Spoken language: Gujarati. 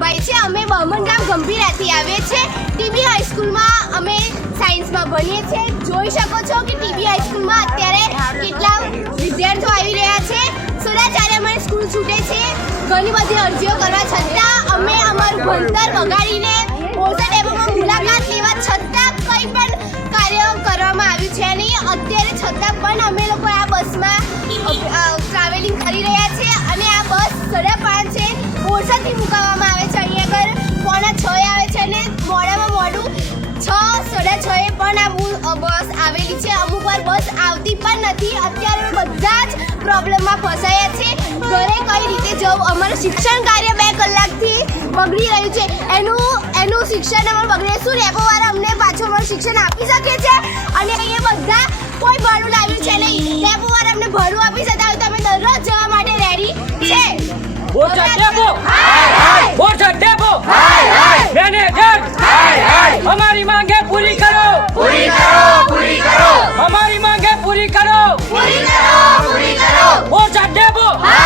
ભાઈ છે, અમે બહમનગામ ગંભીરાથી આવીએ છે ટીબી હાઈસ્કૂલમાં અમે સાયન્સમાં ભણીએ છીએ. જોઈ શકો છો કે ટીબી હાઈસ્કૂલમાં અત્યારે કેટલા વિદ્યાર્થીઓ આવી રહ્યા છે. સોદાચાર્ય અમારે સ્કૂલ છૂટે છે. ઘણી બધી અરજીઓ કરવા છતાં અમે અમારું ભણતર બગાડીને ઓછા ડેમોમાં મુલાકાત લેવા છતાં કંઈ પણ કાર્ય કરવામાં આવ્યું છે નહીં. અત્યારે છતાં પણ અમે લોકો આ બસમાં ટ્રાવેલિંગ કરી રહ્યા છે અને આ બસ સાડા પાંચે ઓરસાથી મુકાવવામાં પ્રોબ્લેમમાં ફસાયા છે. ઘરે કઈ રીતે જવું? અમારું શિક્ષણ કાર્ય બે કલાકથી બગડી રહ્યું છે. એનું એનું શિક્ષણ અમારું બગડે. શું રેપો વાળા અમને પાછું અમારું શિક્ષણ આપી શકે છે? અને એ બધા કોઈ ભાડું લાવ્યું છે નહીં. રેપો વાળા અમને ભાડું આપી શકતા હોય તો અમે દરરોજ જવા માટે રેડી છે. હાય. 아!